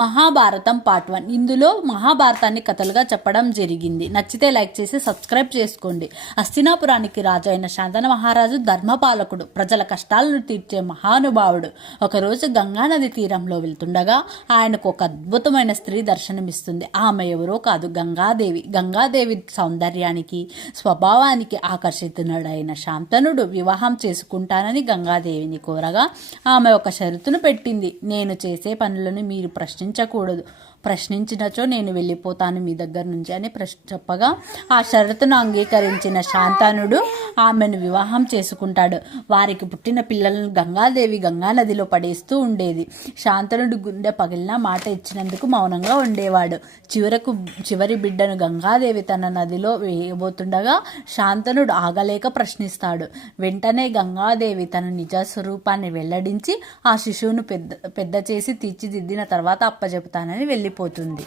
Mahabharatam part 1. ఇందులో మహాభారతాన్ని కథలుగా చెప్పడం జరిగింది. నచ్చితే లైక్ చేసి సబ్స్క్రైబ్ చేసుకోండి. హస్తినాపురానికి రాజు అయిన శాంతన మహారాజు ధర్మపాలకుడు, ప్రజల కష్టాలను తీర్చే మహానుభావుడు. ఒకరోజు గంగానది తీరంలో వెళ్తుండగా ఆయనకు ఒక అద్భుతమైన స్త్రీ దర్శనమిస్తుంది. ఆమె ఎవరో కాదు, గంగాదేవి. గంగాదేవి సౌందర్యానికి, స్వభావానికి ఆకర్షితుడైన శాంతనుడు వివాహం చేసుకుంటానని గంగాదేవిని కోరగా ఆమె ఒక షరతును పెట్టింది. నేను చేసే పనులను మీరు ప్రశ్నించకూడదు, ప్రశ్నించినచో నేను వెళ్ళిపోతాను మీ దగ్గర నుంచి అని చెప్పగా ఆ షరతును అంగీకరించిన శాంతనుడు ఆమెను వివాహం చేసుకుంటాడు. వారికి పుట్టిన పిల్లలను గంగాదేవి గంగానదిలో పడేస్తూ ఉండేది. శాంతనుడు గుండె పగిలిన మాట ఇచ్చినందుకు మౌనంగా ఉండేవాడు. చివరి బిడ్డను గంగాదేవి తన నదిలో వేయబోతుండగా శాంతనుడు ఆగలేక ప్రశ్నిస్తాడు. వెంటనే గంగాదేవి తన నిజ స్వరూపాన్ని వెల్లడించి ఆ శిశువును పెద్ద చేసి తీర్చిదిద్దిన తర్వాత అప్పచెపుతానని వెళ్ళిపోతుంది.